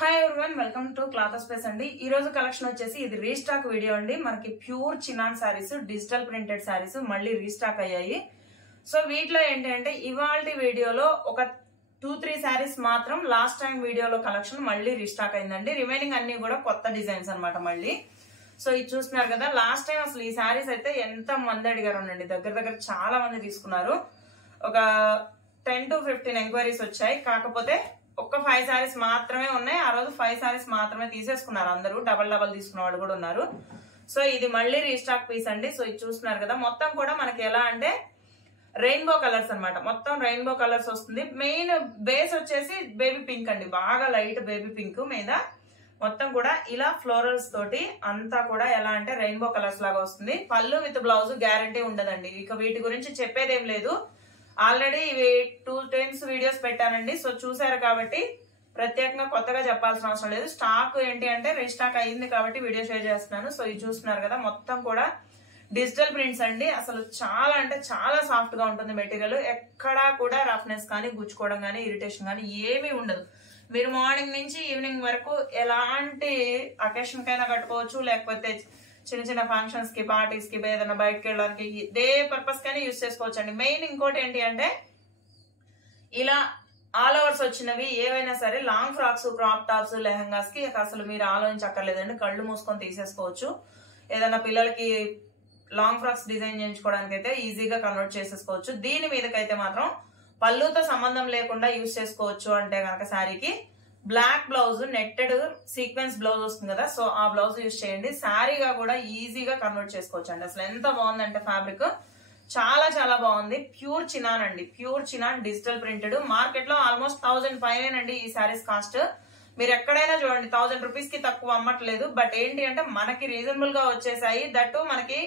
Hi everyone, welcome to cloth space అండి. ఈ రోజు కలెక్షన్ వచ్చేసి ఇది రీస్టాక్ వీడియో అండి. మనకి pure chinon saris, digital printed saris మళ్ళీ రీస్టాక్ అయ్యాయి. సో వీటిలో ఏంటంటే ఇవాల్టి వీడియోలో ఒక 2-3 సారీస్ మాత్రం లాస్ట్ టైం వీడియోలో కలెక్షన్ మళ్ళీ రీస్టాక్ అయిందండి. రిమైనింగ్ అన్ని కూడా కొత్త డిజైన్స్ అనమాట మళ్ళీ. సో ఇది చూస్తున్నారు కదా, లాస్ట్ టైం అసలు ఈ సారీస్ అయితే ఎంత మంది అడిగారు, దగ్గర చాలా మంది తీసుకున్నారు. ఒక 10 to 15 ఎంక్వైరీస్ వచ్చాయి. కాకపోతే ఒక్క 5 సారీస్ మాత్రమే ఉన్నాయి. ఆ రోజు 5 సారీస్ మాత్రమే తీసేసుకున్నారు అందరూ. డబల్ తీసుకున్న వాళ్ళు కూడా ఉన్నారు. సో ఇది మళ్ళీ రీస్టాక్ పీస్ అండి. సో ఇది చూస్తున్నారు కదా, మొత్తం కూడా మనకి ఎలా అంటే రెయిన్బో కలర్స్ అనమాట. మొత్తం రెయిన్బో కలర్స్ వస్తుంది. మెయిన్ బేస్ వచ్చేసి బేబీ పింక్ అండి, బాగా లైట్ బేబీ పింక్ మీద మొత్తం కూడా ఇలా ఫ్లోరల్స్ తోటి అంతా కూడా ఎలా అంటే రెయిన్బో కలర్స్ లాగా వస్తుంది. పళ్ళు విత్ బ్లౌజ్ గ్యారంటీ ఉండదండి. ఇక వీటి గురించి చెప్పేదేం లేదు. ఆల్రెడీ ఇవి 2 times వీడియోస్ పెట్టానండి. సో చూసారు కాబట్టి ప్రత్యేకంగా కొత్తగా చెప్పాల్సిన అవసరం లేదు. స్టాక్ ఏంటి అంటే రీస్టాక్ అయ్యింది కాబట్టి వీడియో షేర్ చేస్తున్నాను. సో ఇది చూస్తున్నారు కదా, మొత్తం కూడా డిజిటల్ ప్రింట్స్ అండి. అసలు చాలా అంటే చాలా సాఫ్ట్ గా ఉంటుంది మెటీరియల్. ఎక్కడా కూడా రఫ్నెస్ కానీ, గుచ్చుకోవడం కానీ, ఇరిటేషన్ కానీ ఏమీ ఉండదు. మీరు మార్నింగ్ నుంచి ఈవినింగ్ వరకు ఎలాంటి అకేషన్ కైనా కట్టుకోవచ్చు, లేకపోతే చిన్న చిన్న ఫంక్షన్స్ కి, పార్టీస్ కి, ఏదైనా బయటకు వెళ్ళడానికి ఇదే పర్పస్ కానీ యూజ్ చేసుకోవచ్చు అండి. మెయిన్ ఇంకోటి ఏంటి అంటే ఇలా ఆల్ ఓవర్స్ వచ్చినవి ఏవైనా సరే long frocks, crop tops, lehengas కి అసలు మీరు ఆలోచించక్కర్లేదండి. కళ్ళు మూసుకొని తీసేసుకోవచ్చు. ఏదైనా పిల్లలకి లాంగ్ ఫ్రాక్స్ డిజైన్ చేయించుకోవడానికి అయితే ఈజీగా కన్వర్ట్ చేసేసుకోవచ్చు. దీని మీదకైతే మాత్రం పళ్ళుతో సంబంధం లేకుండా యూజ్ చేసుకోవచ్చు. అంటే కనుక శారీకి black blouse, netted sequence blouse వస్తుంది కదా, సో ఆ బ్లౌజ్ యూజ్ చేయండి. శారీగా కూడా ఈజీగా కన్వర్ట్ చేసుకోవచ్చు అండి. అసలు ఎంత బాగుందంటే ఫ్యాబ్రిక్ చాలా చాలా బాగుంది. ప్యూర్ చినాన్ అండి, pure chinon digital printed. Market లో ఆల్మోస్ట్ 1000 పైనేనండి ఈ సారీస్ కాస్ట్. మీరు ఎక్కడైనా చూడండి 1000 రూపీస్ కి తక్కువ అమ్మట్లేదు. బట్ ఏంటి అంటే మనకి రీజనబుల్ గా వచ్చేసాయి. దట్టు మనకి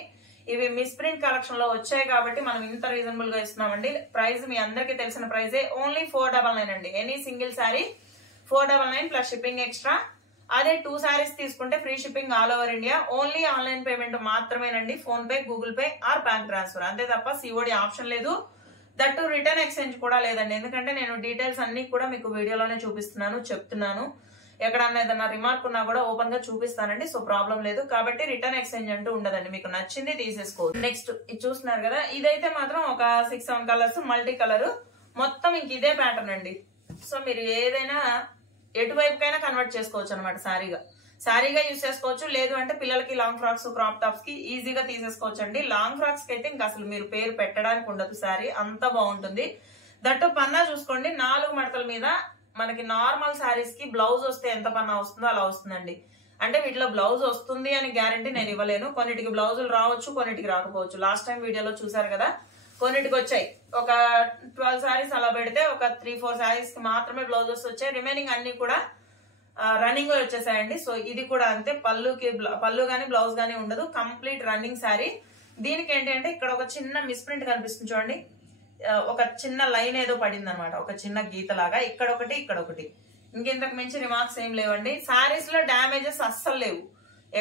ఇవి మిస్ ప్రింట్ కలెక్షన్ లో వచ్చాయి కాబట్టి మనం ఇంత రీజనబుల్ గా ఇస్తున్నామండి. ప్రైస్ మీ అందరికి తెలిసిన ప్రైజే, ఓన్లీ 499 అండి. Any single sari 499 plus shipping extra. అదే 2 సారీస్ తీసుకుంటే free shipping all over India. Only online payment మాత్రమేనండి. PhonePe, Google pay or bank transfer, అంతే తప్ప సిఓడి ఆప్షన్ లేదు. దట్టు రిటర్న్ ఎక్స్చేంజ్ కూడా లేదండి. ఎందుకంటే నేను డీటెయిల్స్ అన్ని కూడా మీకు వీడియోలోనే చూపిస్తున్నాను, చెప్తున్నాను. ఎక్కడన్నా ఏదన్నా రిమార్క్ ఉన్నా కూడా ఓపెన్ గా చూపిస్తానండి. సో ప్రాబ్లం లేదు. కాబట్టి రిటర్న్ ఎక్స్చేంజ్ అంటూ ఉండదండి. మీకు నచ్చింది తీసేసుకోవచ్చు. నెక్స్ట్ ఇది చూస్తున్నారు కదా, ఇదైతే మాత్రం ఒక 6-7 కలర్స్ మల్టీ కలర్. మొత్తం ఇంక ఇదే ప్యాటర్న్ అండి. సో మీరు ఏదైనా ఎటువైపుకైనా కన్వర్ట్ చేసుకోవచ్చు అనమాట. శారీగా యూజ్ చేసుకోవచ్చు. లేదు అంటే పిల్లలకి లాంగ్ ఫ్రాక్స్, క్రాప్ టాప్స్ కి ఈజీగా తీసేసుకోవచ్చు అండి. లాంగ్ ఫ్రాక్స్ కి అయితే ఇంకా అసలు మీరు పేరు పెట్టడానికి ఉండదు. శారీ అంత బాగుంటుంది. దట్టు పన్నా చూసుకోండి, 4 మడతల మీద మనకి నార్మల్ శారీస్ కి బ్లౌజ్ వస్తే ఎంత పన్నా వస్తుందో అలా వస్తుందండి. అంటే వీటిలో బ్లౌజ్ వస్తుంది అని గ్యారంటీ నేను ఇవ్వలేను. కొన్నిటికి బ్లౌజులు రావచ్చు, కొన్నిటికి రాకపోవచ్చు. లాస్ట్ టైం వీడియోలో చూసారు కదా, కొన్నిటికి వచ్చాయి. ఒక 12 సారీస్ అలా పెడితే ఒక 3-4 సారీస్ కి మాత్రమే బ్లౌజెస్ వచ్చాయి. రిమైనింగ్ అన్ని కూడా రన్నింగ్ వచ్చేసాయండి. సో ఇది కూడా అంతే. పళ్ళు గానీ బ్లౌజ్ గానీ ఉండదు. Complete running sari. దీనికి ఏంటంటే ఇక్కడ ఒక చిన్న మిస్ప్రింట్ కనిపిస్తుంది చూడండి. ఒక చిన్న లైన్ ఏదో పడింది అనమాట, ఒక చిన్న గీత లాగా. ఇక్కడ ఒకటి. ఇంకెంతకు మించి రిమార్క్స్ ఏం లేవండి. సారీస్ లో డ్యామేజెస్ అస్సలు లేవు.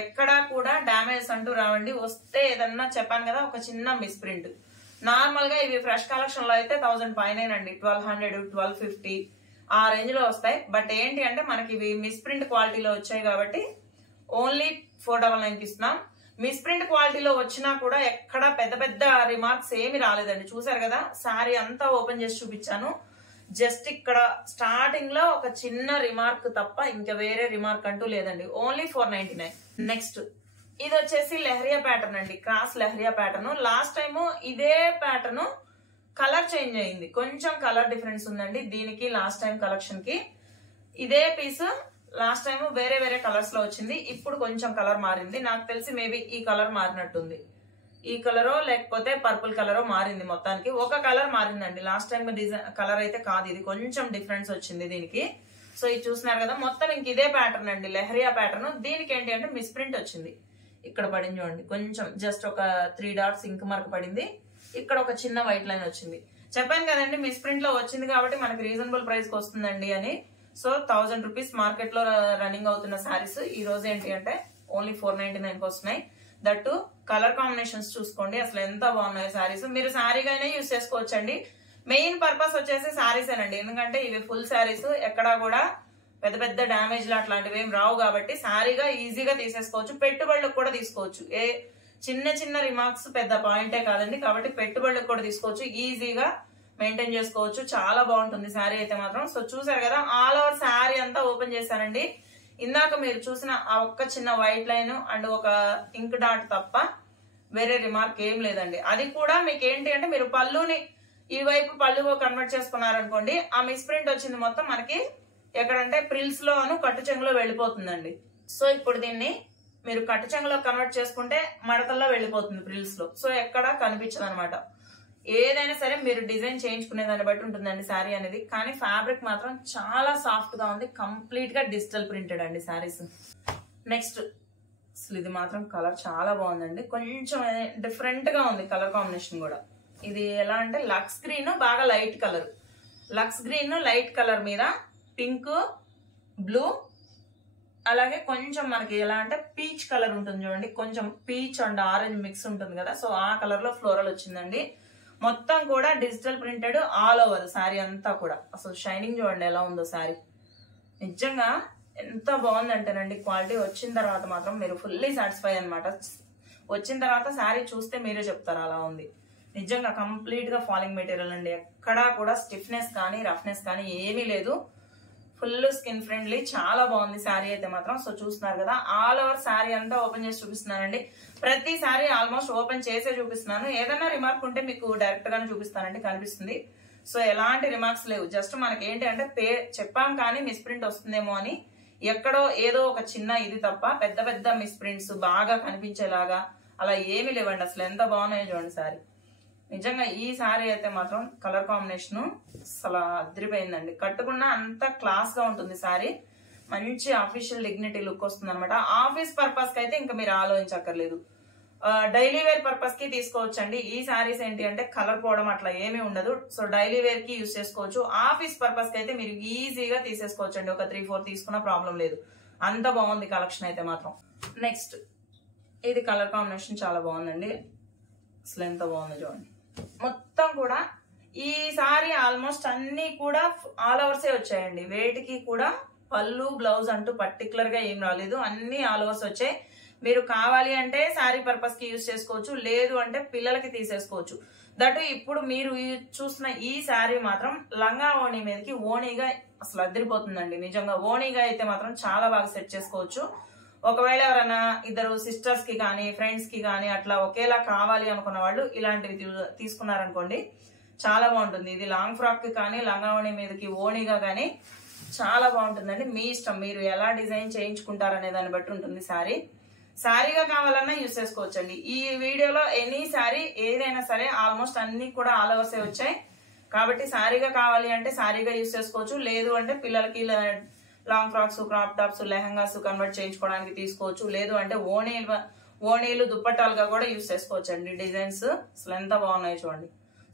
ఎక్కడా కూడా డ్యామేజెస్ అంటూ రావండి. వస్తే ఏదన్నా చెప్పాను కదా, ఒక చిన్న మిస్ప్రింట్. నార్మల్ గా ఇవి ఫ్రెష్ కలెక్షన్ లో అయితే 1000 పైనేనండి. 1200, 1250 ఆ రేంజ్ లో వస్తాయి. బట్ ఏంటి అంటే మనకి ఇవి మిస్ప్రింట్ క్వాలిటీలో వచ్చాయి కాబట్టి ఓన్లీ 499 కి ఇస్తున్నాం. మిస్ప్రింట్ క్వాలిటీలో వచ్చినా కూడా ఎక్కడ పెద్ద రిమార్క్స్ ఏమి రాలేదండి. చూసారు కదా, శారీ అంతా ఓపెన్ చేసి చూపించాను. జస్ట్ ఇక్కడ స్టార్టింగ్ లో ఒక చిన్న రిమార్క్ తప్ప ఇంకా వేరే రిమార్క్ అంటూ లేదండి. ఓన్లీ 499. నెక్స్ట్ ఇది వచ్చేసి లెహరియా ప్యాటర్న్ అండి, cross leheriya pattern. Last time ఇదే ప్యాటర్న్ కలర్ చేంజ్ అయింది. కొంచెం కలర్ డిఫరెన్స్ ఉందండి దీనికి లాస్ట్ టైం కలెక్షన్ కి. ఇదే పీస్ లాస్ట్ టైం వేరే కలర్స్ లో వచ్చింది. ఇప్పుడు కొంచెం కలర్ మారింది. నాకు తెలిసి మేబీ ఈ కలర్ మారినట్టుంది. ఈ కలరో లేకపోతే పర్పుల్ కలరో మారింది. మొత్తానికి ఒక కలర్ మారిందండి. లాస్ట్ టైం డిజైన్ కలర్ అయితే కాదు, ఇది కొంచెం డిఫరెన్స్ వచ్చింది దీనికి. సో ఇది చూస్తున్నారు కదా, మొత్తం ఇంక ఇదే ప్యాటర్న్ అండి, లెహరియా ప్యాటర్న్. దీనికి ఏంటి అంటే మిస్ప్రింట్ వచ్చింది. ఇక్కడ పడింది చూడండి, కొంచెం జస్ట్ ఒక 3 డాట్స్ ఇంక్ మార్క్ పడింది. ఇక్కడ ఒక చిన్న వైట్ లైన్ వచ్చింది. చెప్పాను కదండి, మిస్ప్రింట్ లో వచ్చింది కాబట్టి మనకి రీజనబుల్ ప్రైస్ కి వస్తుందండి అని. సో 1000 రూపీస్ మార్కెట్ లో రన్నింగ్ అవుతున్న సారీస్ ఈ రోజు ఏంటి అంటే ఓన్లీ 499 కి వస్తున్నాయి. దట్టు కలర్ కాంబినేషన్స్ చూసుకోండి, అసలు ఎంత బాగున్నాయి సారీస్. మీరు శారీగానే యూజ్ చేసుకోవచ్చండి. మెయిన్ పర్పస్ వచ్చేసి సారీస్ ఏనండి. ఎందుకంటే ఇవి ఫుల్ సారీస్, ఎక్కడా కూడా పెద్ద పెద్ద డ్యామేజ్లు అట్లాంటివి ఏం రావు కాబట్టి శారీగా ఈజీగా తీసేసుకోవచ్చు. పెట్టుబడులకు కూడా తీసుకోవచ్చు. చిన్న చిన్న రిమార్క్స్ పెద్ద పాయింటే కాదండి, కాబట్టి పెట్టుబడులకు కూడా తీసుకోవచ్చు, ఈజీగా మెయింటైన్ చేసుకోవచ్చు. చాలా బాగుంటుంది శారీ అయితే మాత్రం. సో చూసారు కదా, ఆల్ ఓవర్ శారీ అంతా ఓపెన్ చేశానండి. ఇందాక మీరు చూసిన ఆ ఒక్క చిన్న వైట్ లైన్ అండ్ ఒక ఇంక్ డాట్ తప్ప వేరే రిమార్క్ ఏం లేదండి. అది కూడా మీకు ఏంటి అంటే మీరు పళ్ళుని ఈ వైపు పళ్ళుగా కన్వర్ట్ చేసుకున్నారనుకోండి, ఆ మిస్ప్రింట్ వచ్చింది మొత్తం మనకి ఎక్కడంటే ప్రిల్స్ లోను కట్టు చెంగులో వెళ్ళిపోతుందండి. సో ఇప్పుడు దీన్ని మీరు కట్టు చెంగులో కన్వర్ట్ చేసుకుంటే మడతల్లో వెళ్ళిపోతుంది ప్రిల్స్ లో. సో ఎక్కడా కనిపించదు అనమాట. ఏదైనా సరే మీరు డిజైన్ చేయించుకునే దాన్ని బట్టి ఉంటుందండి శారీ అనేది. కానీ ఫ్యాబ్రిక్ మాత్రం చాలా సాఫ్ట్ గా ఉంది, కంప్లీట్ గా డిజిటల్ ప్రింటెడ్ అండి శారీస్. నెక్స్ట్ అసలు ఇది మాత్రం కలర్ చాలా బాగుందండి, కొంచెం డిఫరెంట్ గా ఉంది కలర్ కాంబినేషన్ కూడా. ఇది ఎలా అంటే లక్స్ గ్రీన్ బాగా light colour, Lux green light colour మీద పింక్ బ్లూ అలాగే కొంచెం మనకి ఎలా అంటే పీచ్ కలర్ ఉంటుంది చూడండి, కొంచెం పీచ్ అండ్ ఆరెంజ్ మిక్స్ ఉంటుంది కదా, సో ఆ కలర్ లో ఫ్లోరల్ వచ్చిందండి. మొత్తం కూడా digital printed all over sari అంతా కూడా. అసలు షైనింగ్ చూడండి ఎలా ఉందో శారీ, నిజంగా ఎంత బాగుందంటేనండి. క్వాలిటీ వచ్చిన తర్వాత మాత్రం మీరు ఫుల్లీ సాటిస్ఫై అనమాట. వచ్చిన తర్వాత శారీ చూస్తే మీరే చెప్తారు అలా ఉంది. నిజంగా కంప్లీట్ గా ఫాలింగ్ మెటీరియల్ అండి, ఎక్కడా కూడా స్టిఫ్నెస్ కానీ రఫ్నెస్ కానీ ఏమీ లేదు. ఫుల్ స్కిన్ ఫ్రెండ్లీ, చాలా బాగుంది శారీ అయితే మాత్రం. సో చూస్తున్నారు కదా, ఆల్ ఓవర్ శారీ అంతా ఓపెన్ చేసి చూపిస్తున్నానండి. ప్రతి శారీ ఆల్మోస్ట్ ఓపెన్ చేసే చూపిస్తున్నాను. ఏదైనా రిమార్క్ ఉంటే మీకు డైరెక్ట్ గానే చూపిస్తానండి, కనిపిస్తుంది. సో ఎలాంటి రిమార్క్స్ లేవు, జస్ట్ మనకి ఏంటి అంటే చెప్పాం కానీ మిస్ప్రింట్ వస్తుందేమో అని, ఎక్కడో ఏదో ఒక చిన్న ఇది తప్ప పెద్ద పెద్ద మిస్ప్రింట్స్ బాగా కనిపించేలాగా అలా ఏమీ లేవండి. అసలు ఎంత బాగున్నాయో చూడండి శారీ. నిజంగా ఈ శారీ అయితే మాత్రం కలర్ కాంబినేషన్ అసలు అదిరిపోయిందండి. కట్టుకున్నా అంత క్లాస్ గా ఉంటుంది శారీ, మంచి అఫీషియల్ డిగ్నిటీ లుక్ వస్తుంది అనమాట. ఆఫీస్ పర్పస్ కి అయితే ఇంకా మీరు ఆలోచించక్కర్లేదు, డైలీ వేర్ పర్పస్ కి తీసుకోవచ్చండి. ఈ శారీస్ ఏంటి అంటే కలర్ పోవడం అట్లా ఏమీ ఉండదు. సో డైలీ వేర్ కి యూజ్ చేసుకోవచ్చు. ఆఫీస్ పర్పస్ కి అయితే మీరు ఈజీగా తీసేసుకోవచ్చు అండి, ఒక 3-4 తీసుకున్నా ప్రాబ్లం లేదు. అంత బాగుంది కలెక్షన్ అయితే మాత్రం. నెక్స్ట్ ఇది కలర్ కాంబినేషన్ చాలా బాగుందండి, అసలు ఎంత బాగుంది చూడండి. మొత్తం కూడా ఈ సారీ ఆల్మోస్ట్ అన్ని కూడా ఆల్ ఓవర్సే వచ్చాయండి. వేటికి కూడా పళ్ళు బ్లౌజ్ అంటూ పర్టికులర్ గా ఏం రాలేదు, అన్ని ఆల్ ఓవర్స్ వచ్చాయి. మీరు కావాలి అంటే శారీ పర్పస్ కి యూజ్ చేసుకోవచ్చు, లేదు అంటే పిల్లలకి తీసేసుకోవచ్చు. దట్ ఇప్పుడు మీరు చూసిన ఈ శారీ మాత్రం లంగా ఓణి మీదకి ఓణిగా అసలు అదిరిపోతుందండి. నిజంగా ఓణిగా అయితే మాత్రం చాలా బాగా సెట్ చేసుకోవచ్చు. ఒకవేళ ఎవరైనా ఇద్దరు సిస్టర్స్ కి కానీ ఫ్రెండ్స్ కి కానీ అట్లా ఒకేలా కావాలి అనుకున్న వాళ్ళు ఇలాంటివి తీసుకున్నారనుకోండి చాలా బాగుంటుంది. ఇది లాంగ్ ఫ్రాక్ కి కానీ లంగా ఓణి మీదకి ఓణిగా కానీ చాలా బాగుంటుందండి. మీ ఇష్టం, మీరు ఎలా డిజైన్ చేయించుకుంటారనే దాన్ని బట్టి ఉంటుంది. శారీగా కావాలన్నా యూజ్ చేసుకోవచ్చండి. ఈ వీడియోలో ఎనీ శారీ ఏదైనా సరే ఆల్మోస్ట్ అన్ని కూడా ఆల్ ఓవర్సే వచ్చాయి కాబట్టి శారీగా కావాలి అంటే శారీగా యూజ్ చేసుకోవచ్చు, లేదు అంటే పిల్లలకి long frocks crop tops lehengas convert చేయించుకోవడానికి తీసుకోవచ్చు, లేదు అంటే ఓణీలు దుప్పట్టాలుగా కూడా యూజ్ చేసుకోవచ్చు అండి. డిజైన్స్ అసలు ఎంత బాగున్నాయి చూడండి.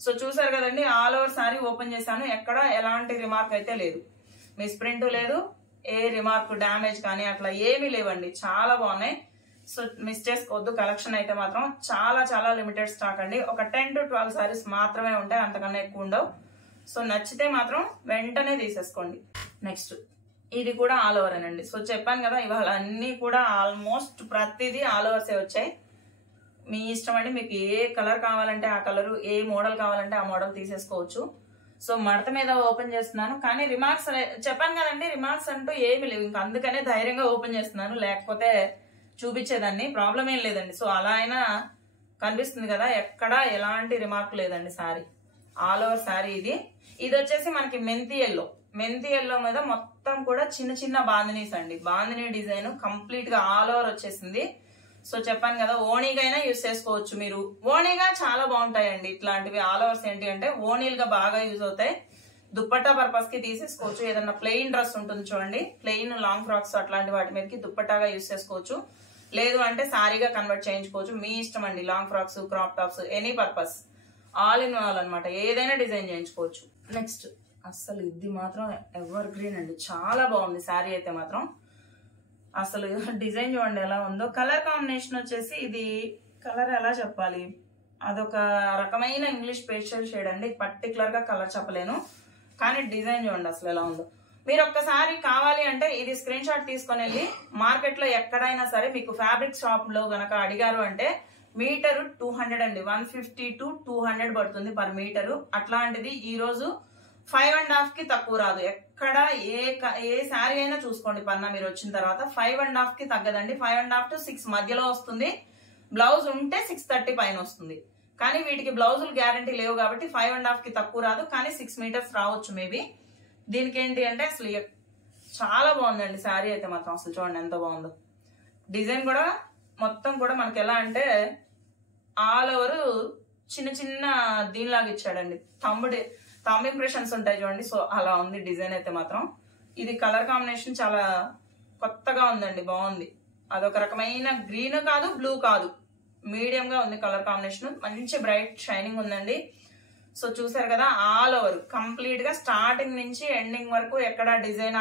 సో చూసారు కదండి, ఆల్ ఓవర్ శారీ ఓపెన్ చేశాను, ఎక్కడ ఎలాంటి రిమార్క్ అయితే లేదు, మిస్ప్రింట్ లేదు, ఏ రిమార్క్ డ్యామేజ్ కానీ అట్లా ఏమీ లేవండి, చాలా బాగున్నాయి. సో మిస్ చేసుకోవద్దు, కలెక్షన్ అయితే మాత్రం చాలా చాలా లిమిటెడ్ స్టాక్ అండి. ఒక 10 to 12 సారీస్ మాత్రమే ఉంటాయి, అంతకన్నా ఎక్కువ ఉండవు. సో నచ్చితే మాత్రం వెంటనే తీసేసుకోండి. నెక్స్ట్ ఇది కూడా ఆల్ ఓవర్ అండి. సో చెప్పాను కదా, ఇవాళ అన్ని కూడా ఆల్మోస్ట్ ప్రతిదీ ఆల్ ఓవర్సే వచ్చాయి. మీ ఇష్టం అండి, మీకు ఏ కలర్ కావాలంటే ఆ కలర్, ఏ మోడల్ కావాలంటే ఆ మోడల్ తీసేసుకోవచ్చు. సో మడత మీద ఓపెన్ చేస్తున్నాను, కానీ రిమార్క్స్ చెప్పాను కదండి, రిమార్క్స్ అంటూ ఏమి లేవు, ఇంకా అందుకనే ధైర్యంగా ఓపెన్ చేస్తున్నాను, లేకపోతే చూపించేదాన్ని, ప్రాబ్లం ఏం లేదండి. సో అలా అయినా కనిపిస్తుంది కదా, ఎక్కడా ఎలాంటి రిమార్క్ లేదండి. శారీ ఆల్ ఓవర్ శారీ ఇది వచ్చేసి మనకి మెంతి ఎల్లో మీద మొత్తం కూడా చిన్న చిన్న బాందినీస్ అండి. బాందినీ డిజైన్ కంప్లీట్ గా ఆల్ ఓవర్ వచ్చేసింది. సో చెప్పాను కదా, ఓణీగైనా యూజ్ చేసుకోవచ్చు మీరు. ఓణీగా చాలా బాగుంటాయండి ఇట్లాంటివి. ఆల్ ఓవర్స్ ఏంటి అంటే ఓణీలుగా బాగా యూజ్ అవుతాయి. దుప్పట్టా పర్పస్ కి తీసేసుకోవచ్చు. ఏదన్నా ప్లెయిన్ డ్రెస్ ఉంటుంది చూడండి, ప్లెయిన్ లాంగ్ ఫ్రాక్స్ అట్లాంటి వాటి మీదకి దుప్పట్టాగా యూజ్ చేసుకోవచ్చు, లేదు అంటే శారీగా కన్వర్ట్ చేయించుకోవచ్చు. మీ ఇష్టం అండి. Long frocks crop tops any purpose all in all అనమాట, ఏదైనా డిజైన్ చేయించుకోవచ్చు. నెక్స్ట్ అసలు ఇది మాత్రం ఎవర్ గ్రీన్ అండి, చాలా బాగుంది శారీ అయితే మాత్రం. అసలు డిజైన్ చూడండి ఎలా ఉందో. కలర్ కాంబినేషన్ వచ్చేసి ఇది కలర్ ఎలా చెప్పాలి, అదొక రకమైన ఇంగ్లీష్ పేస్టల్ షేడ్ అండి, పర్టికులర్ గా కలర్ చెప్పలేను, కానీ డిజైన్ చూడండి అసలు ఎలా ఉందో. మీరు ఒక్కసారి కావాలి అంటే ఇది స్క్రీన్ షాట్ తీసుకొని వెళ్ళి మార్కెట్ లో ఎక్కడైనా సరే మీకు ఫ్యాబ్రిక్ షాప్ లో గనక అడిగారు అంటే మీటరు 200 అండి, 150 to 200 పడుతుంది పర్ మీటరు. అట్లాంటిది ఈ రోజు 5.5 కి తక్కువ రాదు. ఎక్కడ ఏ శారీ అయినా చూసుకోండి పన్నా మీరు వచ్చిన తర్వాత 5.5 కి తగ్గదండి. 5.5 to 6 మధ్యలో వస్తుంది. బ్లౌజ్ ఉంటే 630 పైన వస్తుంది. కానీ వీటికి బ్లౌజులు గ్యారంటీ లేవు కాబట్టి 5.5 కి తక్కువ రాదు, కానీ 6 మీటర్స్ రావచ్చు మేబీ. దీనికి ఏంటి అంటే అసలు చాలా బాగుందండి శారీ అయితే మాత్రం. అసలు చూడండి ఎంత బాగుందో. డిజైన్ కూడా మొత్తం కూడా మనకి ఎలా అంటే ఆల్ ఓవర్ చిన్న చిన్న దీనిలాగా ఇచ్చాడండి. థంబ్ ఇంప్రెషన్స్ ఉంటాయి చూడండి. సో అలా ఉంది డిజైన్ అయితే మాత్రం. ఇది కలర్ కాంబినేషన్ చాలా కొత్తగా ఉందండి, బాగుంది. అదొక రకమైన గ్రీన్ కాదు, బ్లూ కాదు, మీడియం గా ఉంది కలర్ కాంబినేషన్. మంచి బ్రైట్ షైనింగ్ ఉందండి. సో చూసారు కదా, ఆల్ ఓవర్ కంప్లీట్ గా స్టార్టింగ్ నుంచి ఎండింగ్ వరకు ఎక్కడ డిజైన్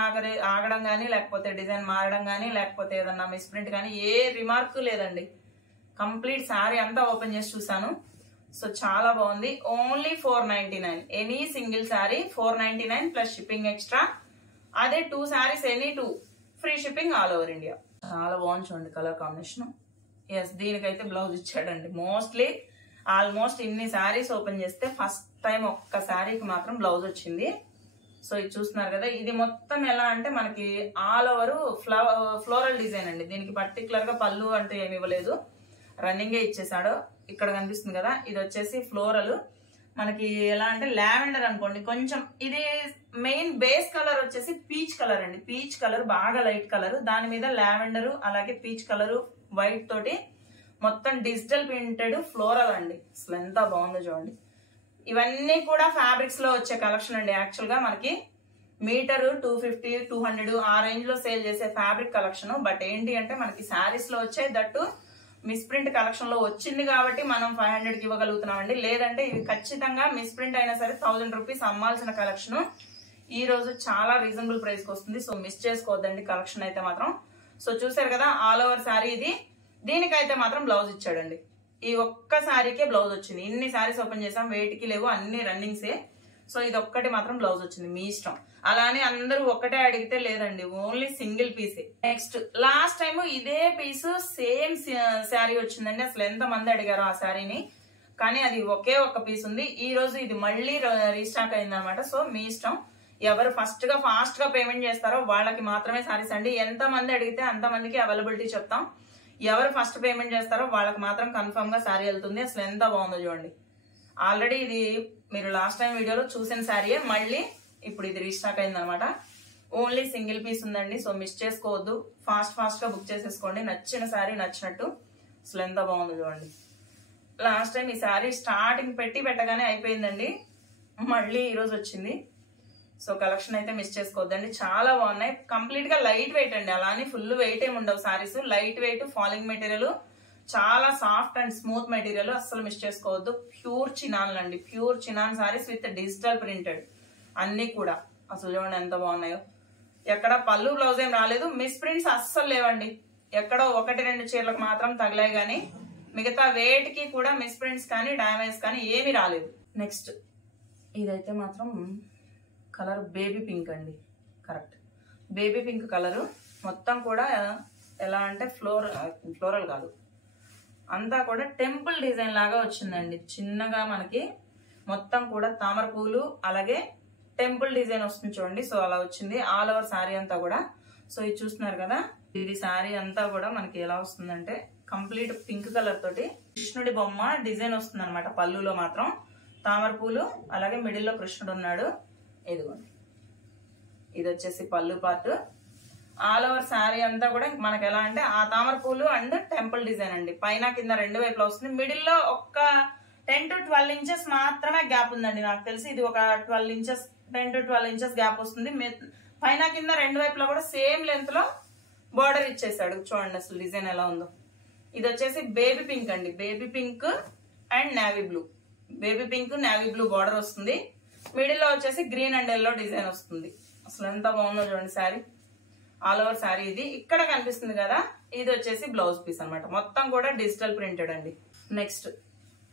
ఆగడం గానీ, లేకపోతే డిజైన్ మారడం గానీ, లేకపోతే ఏదన్నా మిస్ప్రింట్ కానీ ఏ రిమార్క్ లేదండి. కంప్లీట్ శారీ అంతా ఓపెన్ చేసి చూసాను. సో చాలా బాగుంది. Only 499. Any single sari 499 plus shipping extra. అదే 2 saris any 2 free shipping all over India. చాలా బాగుంది చూడండి కలర్ కాంబినేషన్. ఎస్, దీనికైతే బ్లౌజ్ ఇచ్చాడండి. ఆల్మోస్ట్ ఇన్ని శారీస్ ఓపెన్ చేస్తే ఫస్ట్ టైం ఒక్క శారీకి మాత్రం బ్లౌజ్ వచ్చింది. సో ఇది చూస్తున్నారు కదా, ఇది మొత్తం ఎలా అంటే మనకి ఆల్ ఓవర్ ఫ్లోరల్ డిజైన్ అండి. దీనికి పర్టికులర్ గా పళ్ళు అంటూ ఏమి ఇవ్వలేదు, రన్నింగే ఇచ్చేసాడు. ఇక్కడ కనిపిస్తుంది కదా, ఇది వచ్చేసి ఫ్లోరల్. మనకి ఎలా అంటే లావెండర్ అనుకోండి కొంచెం. ఇది మెయిన్ బేస్ కలర్ వచ్చేసి పీచ్ కలర్ అండి. పీచ్ కలర్ బాగా లైట్ కలర్, దాని మీద లావెండర్ అలాగే పీచ్ కలర్ వైట్ తోటి మొత్తం డిజిటల్ ప్రింటెడ్ ఫ్లోరల్ అండి. అసలు ఎంత బాగుందో చూడండి. ఇవన్నీ కూడా ఫ్యాబ్రిక్స్ లో వచ్చే కలెక్షన్ అండి. యాక్చువల్ గా మనకి మీటరు 250, 200 ఆ రేంజ్ లో సేల్ చేసే ఫ్యాబ్రిక్ కలెక్షన్. బట్ ఏంటి అంటే మనకి శారీస్ లో వచ్చే దట్టు మిస్ప్రింట్ కలెక్షన్ లో వచ్చింది కాబట్టి మనం 500 కి ఇవ్వగలుగుతున్నాం అండి. లేదంటే ఇవి ఖచ్చితంగా మిస్ప్రింట్ అయినా సరే 1000 రూపీస్ అమ్మాల్సిన కలెక్షన్ ఈ రోజు చాలా రీజనబుల్ ప్రైస్ కి వస్తుంది. సో మిస్ చేసుకోవద్దండి కలెక్షన్ అయితే మాత్రం. సో చూసారు కదా, ఆల్ ఓవర్ శారీ ఇది. దీనికైతే మాత్రం బ్లౌజ్ ఇచ్చాడండి. ఈ ఒక్క శారీకే బ్లౌజ్ వచ్చింది. ఇన్ని శారీస్ ఓపెన్ చేసాం, వేటికి లేవు, అన్ని రన్నింగ్సే. సో ఇది ఒక్కటి మాత్రం బ్లౌజ్ వచ్చింది, మీ ఇష్టం. అలానే అందరూ ఒక్కటే అడిగితే లేదండి, ఓన్లీ సింగిల్ పీసే. నెక్స్ట్ లాస్ట్ టైం ఇదే పీస్ సేమ్ శారీ వచ్చిందండి. అసలు ఎంత మంది అడిగారు ఆ శారీని, కానీ అది ఒకే ఒక్క పీస్ ఉంది. ఈ రోజు ఇది మళ్ళీ రీస్టాక్ అయింది అనమాట. సో మీ ఇష్టం, ఎవరు ఫాస్ట్ గా పేమెంట్ చేస్తారో వాళ్ళకి మాత్రమే శారీస్ అండి. ఎంత మంది అడిగితే అంత మందికి అవైలబిలిటీ చెప్తాం. ఎవరు ఫస్ట్ పేమెంట్ చేస్తారో వాళ్ళకి మాత్రం కన్ఫర్మ్ గా శారీ వెళ్తుంది. అసలు ఎంత బాగుందో చూడండి. ఆల్రెడీ ఇది మీరు లాస్ట్ టైం వీడియోలో చూసిన శారీయే, మళ్ళీ ఇప్పుడు ఇది రీస్టాక్ అయింది అనమాట. ఓన్లీ సింగిల్ పీస్ ఉందండి. సో మిస్ చేసుకోవద్దు, ఫాస్ట్ గా బుక్ చేసేసుకోండి. నచ్చిన శారీ నచ్చినట్టు. అసలు ఎంత బాగుందో చూడండి. లాస్ట్ టైం ఈ శారీ స్టార్టింగ్ పెట్టగానే అయిపోయిందండి, మళ్ళీ ఈరోజు వచ్చింది. సో కలెక్షన్ అయితే మిస్ చేసుకోవద్దండి. చాలా బాగున్నాయి. కంప్లీట్ గా లైట్ వెయిట్ అండి, అలానే ఫుల్ వెయిట్ ఏమి ఉండవు saris. Light weight, falling material, చాలా సాఫ్ట్ అండ్ స్మూత్ మెటీరియల్. అస్సలు మిస్ చేసుకోవద్దు. ప్యూర్ చినాన్ అండి, pure chinon saris with digital printed అన్ని కూడా. అసలు చూడండి ఎంత బాగున్నాయో. ఎక్కడ పళ్ళు బ్లౌజ్ ఏం రాలేదు, మిస్ ప్రింట్స్ అస్సలు లేవండి. ఎక్కడో 1-2 చీరలకు మాత్రం తగిలాయి, కానీ మిగతా వేటికి కూడా మిస్ ప్రింట్స్ కానీ డ్యామేజ్ కానీ ఏమీ రాలేదు. నెక్స్ట్ ఇదైతే మాత్రం కలర్ బేబీ పింక్ అండి. Correct, baby pink colour. మొత్తం కూడా ఎలా అంటే ఫ్లోరల్ కాదు, అంతా కూడా టెంపుల్ డిజైన్ లాగా వచ్చిందండి. చిన్నగా మనకి మొత్తం కూడా తామర పూలు అలాగే టెంపుల్ డిజైన్ వస్తుంది చూడండి. సో అలా వచ్చింది ఆల్ ఓవర్ శారీ అంతా కూడా. సో ఇది చూస్తున్నారు కదా, ఇది శారీ అంతా కూడా మనకి ఎలా వస్తుందంటే కంప్లీట్ పింక్ కలర్ తోటి కృష్ణుడి బొమ్మ డిజైన్ వస్తుంది అనమాట. పళ్ళులో మాత్రం తామర పూలు అలాగే మిడిల్ లో కృష్ణుడు ఉన్నాడు. ఇదిగోండి, ఇది వచ్చేసి పళ్ళు పార్ట్. ఆల్ ఓవర్ శారీ అంతా కూడా మనకి ఎలా అంటే ఆ తామర పూలు అండ్ టెంపుల్ డిజైన్ అండి. పైన కింద 2 వైపులా వస్తుంది. మిడిల్ లో ఒక్క 10 to 12 ఇంచెస్ మాత్రమే గ్యాప్ ఉందండి. నాకు తెలిసి ఇది ఒక 12 ఇంచెస్, 10 to 12 ఇంచెస్ గ్యాప్ వస్తుంది. పైన కింద 2 వైపులా కూడా సేమ్ లెంత్ లో బోర్డర్ ఇచ్చేసాడు. చూడండి అసలు డిజైన్ ఎలా ఉందో. ఇది వచ్చేసి బేబీ పింక్ అండి, baby pink and navy blue. Baby pink navy blue border వస్తుంది. మిడిల్ లో వచ్చేసి గ్రీన్ అండ్ ఎల్లో డిజైన్ వస్తుంది. అసలు ఎంత బాగుందో చూడండి శారీ. ఆల్ ఓవర్ శారీ ఇది. ఇక్కడ కనిపిస్తుంది కదా, ఇది వచ్చేసి బ్లౌజ్ పీస్ అనమాట. మొత్తం కూడా డిజిటల్ ప్రింటెడ్ అండి. నెక్స్ట్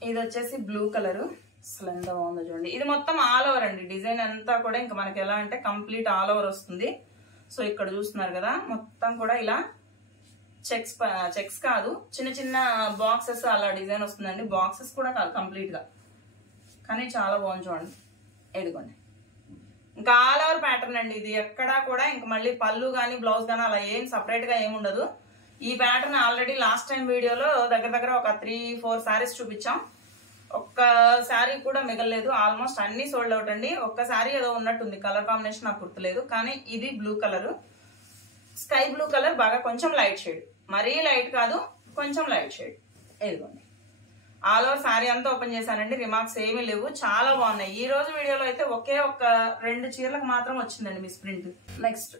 ఇది వచ్చేసి బ్లూ కలర్. అసలు ఎంత బాగుందో చూడండి. ఇది మొత్తం ఆల్ ఓవర్ అండి. డిజైన్ అంతా కూడా ఇంకా మనకి ఎలా అంటే కంప్లీట్ ఆల్ ఓవర్ వస్తుంది. సో ఇక్కడ చూస్తున్నారు కదా, మొత్తం కూడా ఇలా చెక్స్ కాదు, చిన్న చిన్న బాక్సెస్ అలా డిజైన్ వస్తుందండి. బాక్సెస్ కూడా కాదు కంప్లీట్ గా, కానీ చాలా బాగుంది చూడండి. ఇదిగోండి, ఇంకా ఆల్ ఓవర్ ప్యాటర్న్ అండి. ఇది ఎక్కడా కూడా ఇంకా మళ్ళీ పళ్ళు కానీ బ్లౌజ్ కానీ అలా ఏం సపరేట్ గా ఏమి ఉండదు. ఈ ప్యాటర్న్ ఆల్రెడీ లాస్ట్ టైం వీడియోలో దగ్గర ఒక 3-4 శారీస్ చూపించాం. ఒక్క శారీ కూడా మిగలలేదు. ఆల్మోస్ట్ అన్ని సోల్డ్ అవుట్ అండి. ఒక్క శారీ ఏదో ఉన్నట్టుంది, కలర్ కాంబినేషన్ నాకు గుర్తులేదు. కానీ ఇది blue colour, sky blue colour, బాగా కొంచెం లైట్ షేడ్, మరీ లైట్ కాదు, కొంచెం లైట్ షేడ్. ఇదిగోండి, ఆల్ ఓవర్ శారీ అంతా ఓపెన్ చేశానండి. రిమార్క్స్ ఏమీ లేవు, చాలా బాగున్నాయి. ఈ రోజు వీడియోలో అయితే ఒకే ఒక్క 2 చీరలకు మాత్రం వచ్చిందండి మిస్ ప్రింట్. నెక్స్ట్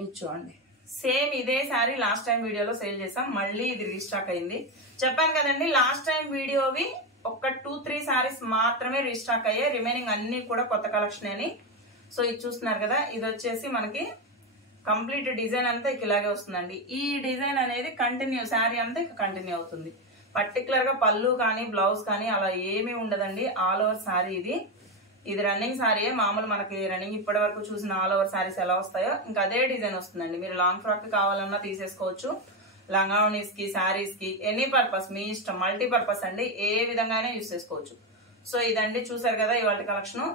ఇది చూడండి, సేమ్ ఇదే శారీ లాస్ట్ టైం వీడియోలో సేల్ చేసాం, మళ్ళీ ఇది రీస్టాక్ అయింది. చెప్పాను కదండి, లాస్ట్ టైం వీడియోవి ఒక 2-3 శారీస్ మాత్రమే రీస్టాక్ అయ్యాయి, రిమైనింగ్ అన్ని కూడా కొత్త కలెక్షన్ అని. సో ఇది చూస్తున్నారు కదా, ఇది వచ్చేసి మనకి కంప్లీట్ డిజైన్ అంతా ఇలాగే వస్తుందండి. ఈ డిజైన్ అనేది కంటిన్యూ, శారీ అంతా ఇక కంటిన్యూ అవుతుంది. పర్టికులర్ గా పళ్ళు కానీ బ్లౌజ్ కానీ అలా ఏమీ ఉండదండి. ఆల్ ఓవర్ శారీ ఇది రన్నింగ్ శారీయే. మామూలు మనకి రన్నింగ్ ఇప్పటి వరకు చూసిన ఆల్ ఓవర్ శారీస్ ఎలా వస్తాయో ఇంకా అదే డిజైన్ వస్తుందండి. మీరు లాంగ్ ఫ్రాక్ కావాలన్నా తీసేసుకోవచ్చు, లంగావనీస్ కి, శారీస్ కి, ఎనీ పర్పస్ మీ ఇష్టం, మల్టీపర్పస్ అండి, ఏ విధంగానే యూజ్ చేసుకోవచ్చు. సో ఇదండి, చూసారు కదా ఇవాళ కలెక్షన్.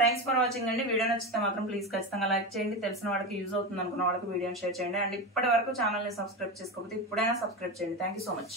థ్యాంక్స్ ఫర్ వాచింగ్ అండి. వీడియో నచ్చితే మాత్రం ప్లీజ్ ఖచ్చితంగా లైక్ చేయండి. తెలిసిన వాళ్ళకి యూజ్ అవుతుంది అనుకున్న వాళ్ళకి వీడియోని షేర్ చేయండి. అండ్ ఇప్పటి వరకు ఛానల్ని సబ్స్క్రైబ్ చేసుకోకపోతే ఇప్పుడైనా సబ్స్క్రైబ్ చేయండి. Thank you so much.